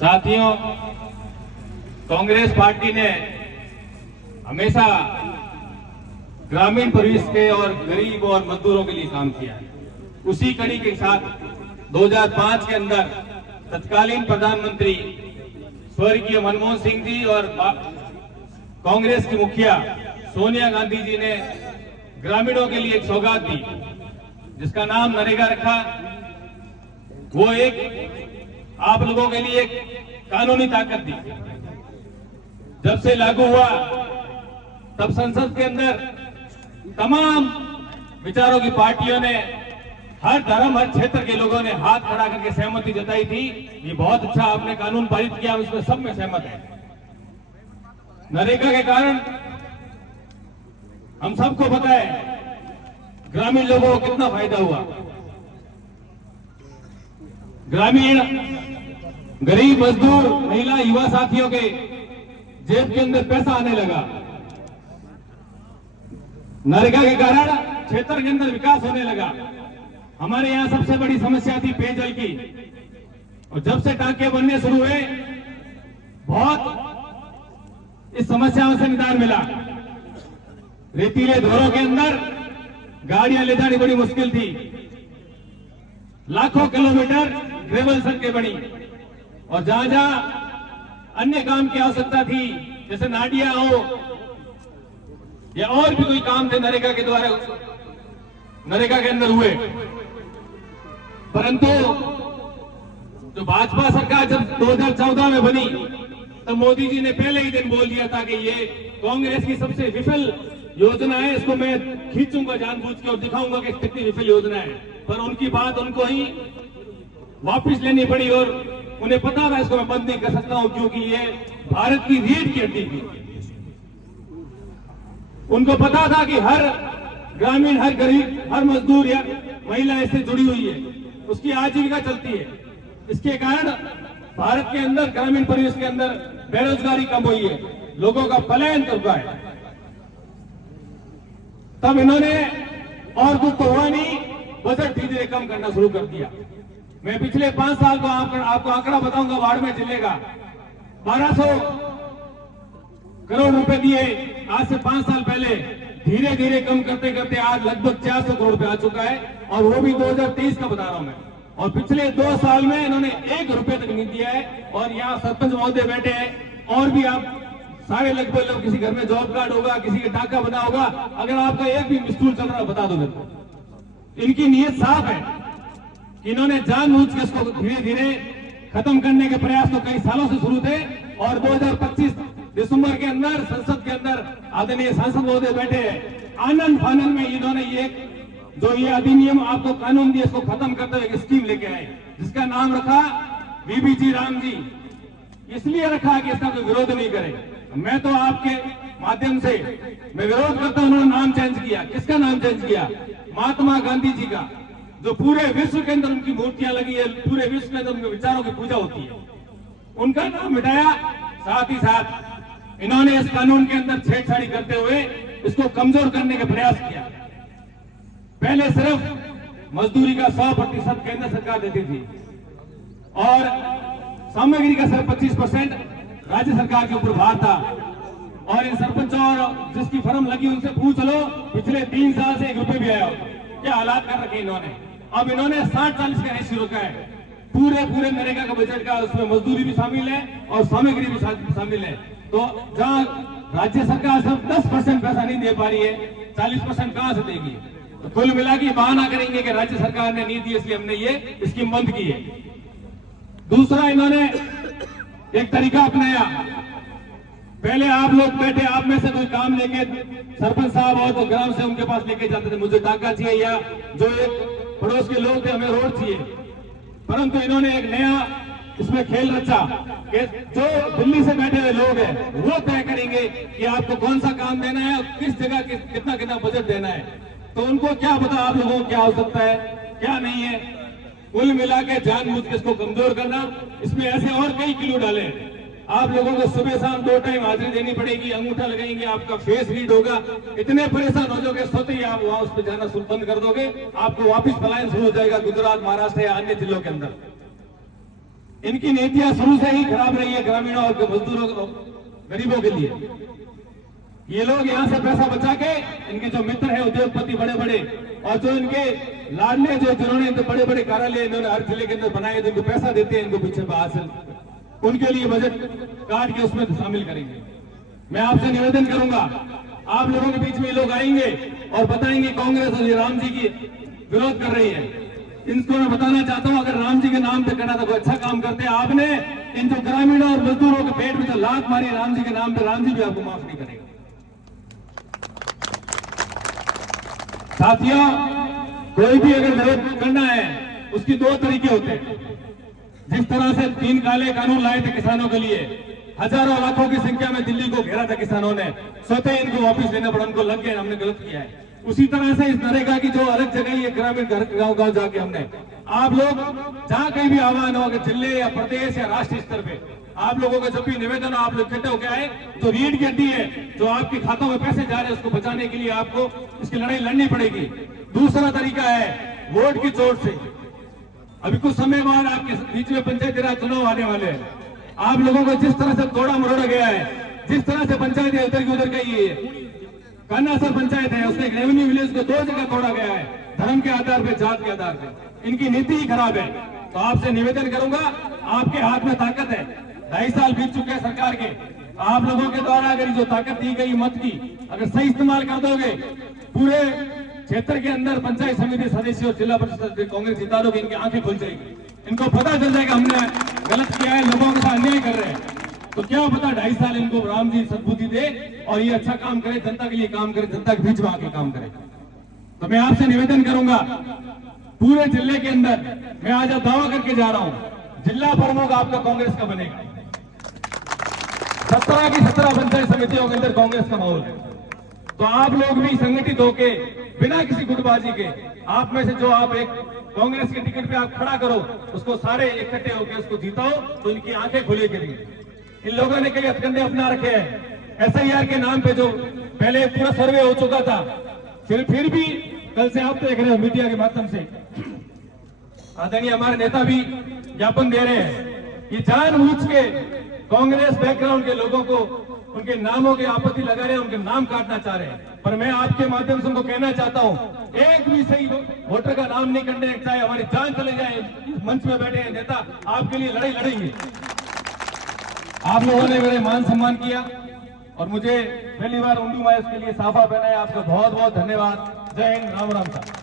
साथियों, कांग्रेस पार्टी ने हमेशा ग्रामीण परिवेश के और गरीब और मजदूरों के लिए काम किया है। उसी कड़ी के साथ 2005 के अंदर तत्कालीन प्रधानमंत्री स्वर्गीय मनमोहन सिंह जी और कांग्रेस की मुखिया सोनिया गांधी जी ने ग्रामीणों के लिए एक सौगात दी, जिसका नाम नरेगा रखा। वो एक आप लोगों के लिए एक कानूनी ताकत दी। जब से लागू हुआ तब संसद के अंदर तमाम विचारों की पार्टियों ने, हर धर्म हर क्षेत्र के लोगों ने हाथ खड़ा करके सहमति जताई थी। ये बहुत अच्छा आपने कानून पारित किया, हम इसमें सब में सहमत हैं। नरेगा के कारण हम सबको पता है ग्रामीण लोगों को कितना फायदा हुआ। ग्रामीण गरीब मजदूर महिला युवा साथियों के जेब के अंदर पैसा आने लगा। नरेगा के कारण क्षेत्र के अंदर विकास होने लगा। हमारे यहां सबसे बड़ी समस्या थी पेयजल की, और जब से टांके बनने शुरू हुए बहुत इस समस्याओं से निदान मिला। रेतीले धोरों के अंदर गाड़ियां ले जानी बड़ी मुश्किल थी। लाखों किलोमीटर ग्रेवल सड़कें बनी, और जहां जहां अन्य काम की आवश्यकता थी, जैसे नाडिया हो या और भी कोई काम थे नरेगा के द्वारा नरेगा के अंदर हुए। परंतु जो भाजपा सरकार जब 2014 में बनी तब मोदी जी ने पहले ही दिन बोल दिया था कि ये कांग्रेस की सबसे विफल योजना है, इसको मैं खींचूंगा जानबूझ के और दिखाऊंगा कि कितनी विफल योजना है। पर उनकी बात उनको ही वापस लेनी पड़ी, और उन्हें पता था इसको मैं बंद नहीं कर सकता हूं, क्योंकि ये भारत की रीढ़ की हड्डी थी। उनको पता था कि हर ग्रामीण, हर गरीब, हर मजदूर या महिला इससे जुड़ी हुई है, उसकी आजीविका चलती है। इसके कारण भारत के अंदर ग्रामीण परिवेश के अंदर बेरोजगारी कम हुई है, लोगों का पलायन रुका है। तब इन्होंने, और कुछ तो हुआ नहीं, बजट धीरे धीरे कम करना शुरू कर दिया। मैं पिछले 5 साल को आपको आंकड़ा बताऊंगा। बाड़मेर जिले का 1200 करोड़ रुपए दिए आज से 5 साल पहले, धीरे धीरे कम करते करते आज लगभग 400 करोड़ रुपए आ चुका है, और वो भी 2023 का बता रहा हूं मैं। और पिछले 2 साल में इन्होंने 1 रुपए तक नहीं दिया है। और यहाँ सरपंच महोदय बैठे हैं, और भी आप सारे लगभग लोग, किसी घर में जॉब कार्ड होगा, किसी का टाका बना होगा, अगर आपका एक भी मिसटूल चल रहा बता दो मेरे को। इनकी नीयत साफ है कि इन्होंने जानबूझ के इसको धीरे धीरे खत्म करने के प्रयास तो कई सालों से शुरू थे, और 2025 दिसंबर के अंदर संसद के अंदर आदरणीय सांसद महोदय बैठे हैं। आनंद फानंद में इन्होंने ये अधिनियम आपको कानून दिया, इसको खत्म करते हुए एक स्कीम लेके आए, जिसका नाम रखा बीबीजी राम जी। इसलिए रखा कि इसका कोई विरोध नहीं करे। मैं तो आपके माध्यम से मैं विरोध करता हूं, उन्होंने नाम चेंज किया। किसका नाम चेंज किया? महात्मा गांधी जी का, जो पूरे विश्व के अंदर उनकी मूर्तियां लगी है, पूरे विश्व के अंदर उनके विचारों की पूजा होती है, उनका नाम मिटाया। साथ ही साथ इन्होंने इस कानून के अंदर छेड़छाड़ी करते हुए इसको कमजोर करने का प्रयास किया। पहले सिर्फ मजदूरी का 100% केंद्र सरकार देती थी, और सामग्री का सिर्फ 25% राज्य सरकार के ऊपर भार था। और इन सरपंचों और जिसकी फर्म लगी उनसे पूछ लो, पिछले 3 साल से 1 रुपए भी आया होगा। क्या हालात कर रखे इन्होंने। अब इन्होंने 60-40 का रेशियो रखा है। पूरे नरेगा का बजट का, उसमें मजदूरी भी शामिल है और सामग्री भी शामिल है। तो जहां राज्य सरकार सिर्फ 10% पैसा नहीं दे पा रही है, 40% कहां से देगी? तो कुल मिला के बहाना करेंगे कि राज्य सरकार ने नहीं दी इसलिए हमने ये स्कीम बंद की है। दूसरा, इन्होंने एक तरीका अपनाया। पहले आप लोग बैठे, आप में से कोई काम लेके सरपंच साहब हो तो ग्राम से उनके पास लेके जाते थे, मुझे टाका चाहिए, या जो एक पड़ोस के लोग थे हमें रोड चाहिए। परंतु इन्होंने एक नया इसमें खेल रचा कि जो दिल्ली से बैठे हुए लोग हैं वो तय करेंगे कि आपको कौन सा काम देना है और किस जगह कितना कितना बजट देना है। तो उनको क्या पता आप लोगों को क्या हो सकता है, क्या नहीं है। कुल मिला के जानबूझ के इसको कमजोर करना। इसमें ऐसे और कई क्लू डाले। आप लोगों को सुबह शाम 2 टाइम हाजिरी देनी पड़ेगी, अंगूठा लगाएंगे, आपका फेस रीड होगा, इतने परेशान हो जाओगे, सोते ही आप वहां उस पर जाना बंद कर दोगे, आपको वापस पलायन शुरू हो जाएगा गुजरात, महाराष्ट्र या अन्य जिलों के अंदर। इनकी नीतियां शुरू से ही खराब रही है ग्रामीणों और मजदूरों गरीबों के लिए। ये लोग यहां से पैसा बचा के इनके जो मित्र हैं उद्योगपति बड़े बड़े और जो इनके लाडले जो जिन्होंने बड़े बड़े कार्यालय इन्होंने हर जिले के अंदर बनाए, जिनको पैसा देते हैं इनको पीछे हासिल, उनके लिए बजट काट के उसमें शामिल करेंगे। मैं आपसे निवेदन करूंगा, आप लोगों के बीच में लोग आएंगे और बताएंगे कांग्रेस और राम जी की विरोध कर रही है। इनको मैं बताना चाहता हूं, अगर राम जी के नाम पे करना था कोई अच्छा काम करते आपने इन जो ग्रामीणों और मजदूरों के पेट में जो लात मारी राम जी के नाम पे, राम जी भी आपको माफ नहीं करेगा। साथियों, कोई भी अगर विरोध करना है उसकी दो तरीके होते हैं। जिस तरह से 3 काले कानून लाए थे किसानों के लिए, हजारों लाखों की संख्या में दिल्ली को घेरा था किसानों ने, स्वतः इनको वापस लेना पड़ा, उनको लग गया हमने गलत किया है। उसी तरह से इस नरेगा की जो अलग जगह ये ग्रामीण गांव गांव जाके हमने, आप लोग जहां कहीं भी आह्वान हो, अगर जिले या प्रदेश या राष्ट्रीय स्तर पे आप लोगों का जब भी निवेदन हो, आप लोग इकट्ठे होकर आए, तो रीढ़ की हड्डी है जो आपके खातों में पैसे जा रहे हैं उसको बचाने के लिए आपको इसकी लड़ाई लड़नी पड़ेगी। दूसरा तरीका है वोट की चोट से। अभी कुछ समय बाद आपके बीच में पंचायती राज चुनाव आने वाले हैं। आप लोगों को जिस तरह से तोड़ा मरोड़ा गया है, जिस तरह से पंचायत इधर की उधर गई है, कान्हासर पंचायत है उसने रेवेन्यू विलेज को 2 जगह तोड़ा गया है, धर्म के आधार पर, जात के आधार पर। इनकी नीति ही खराब है। तो आपसे निवेदन करूंगा, आपके हाथ में ताकत है, 2.5 साल बीत चुके हैं सरकार के, आप लोगों के द्वारा अगर जो ताकत दी गई मत की अगर सही इस्तेमाल कर दोगे, पूरे क्षेत्र के अंदर पंचायत समिति सदस्य और जिला परिषद कांग्रेस जिता दोगे, इनकी आंखें खुल जाएगी, इनको पता चल जाएगा हमने गलत किया है, लोगों के साथ अन्याय कर रहे हैं। तो क्या पता 2.5 साल इनको राम जी सद्बुद्धि दे और ये अच्छा काम करे, जनता के लिए काम करे, जनता के बीच में आके काम करे। तो मैं आपसे निवेदन करूंगा, पूरे जिले के अंदर मैं आज दावा करके जा रहा हूं, जिला प्रमुख आपका कांग्रेस का बनेगा। 17 की 17 पंचायत समितियों के अंदर कांग्रेस का माहौल है। तो आप लोग भी संगठित होके बिना किसी गुटबाजी के, आप में से जो आप एक कांग्रेस के टिकट पे आप खड़ा करो, उसको सारे इकट्ठे होकर उसको जीताओ, तो इनकी आंखें खुली करेंगी। इन लोगों ने कई हथकंडे अपना रखे हैं। SIR के नाम पे जो पहले पूरा सर्वे हो चुका था, फिर भी कल से आप देख रहे हो मीडिया के माध्यम से आदरणीय हमारे नेता भी ज्ञापन दे रहे हैं, ये जानबूझ के कांग्रेस बैकग्राउंड के लोगों को उनके नामों की आपत्ति लगा रहे हैं, उनके नाम काटना चाह रहे हैं। पर मैं आपके माध्यम से उनको कहना चाहता हूं, एक भी सही वोटर का नाम नहीं करने, चाहे हमारी जान चले जाए, मंच में बैठे हैं नेता आपके लिए लड़ाई लड़ेंगे। आप लोगों ने मेरे मान सम्मान किया और मुझे पहली बार उंडू माइस के लिए साफा पहनाया, आपका बहुत बहुत धन्यवाद। जय हिंद, राम राम साहब।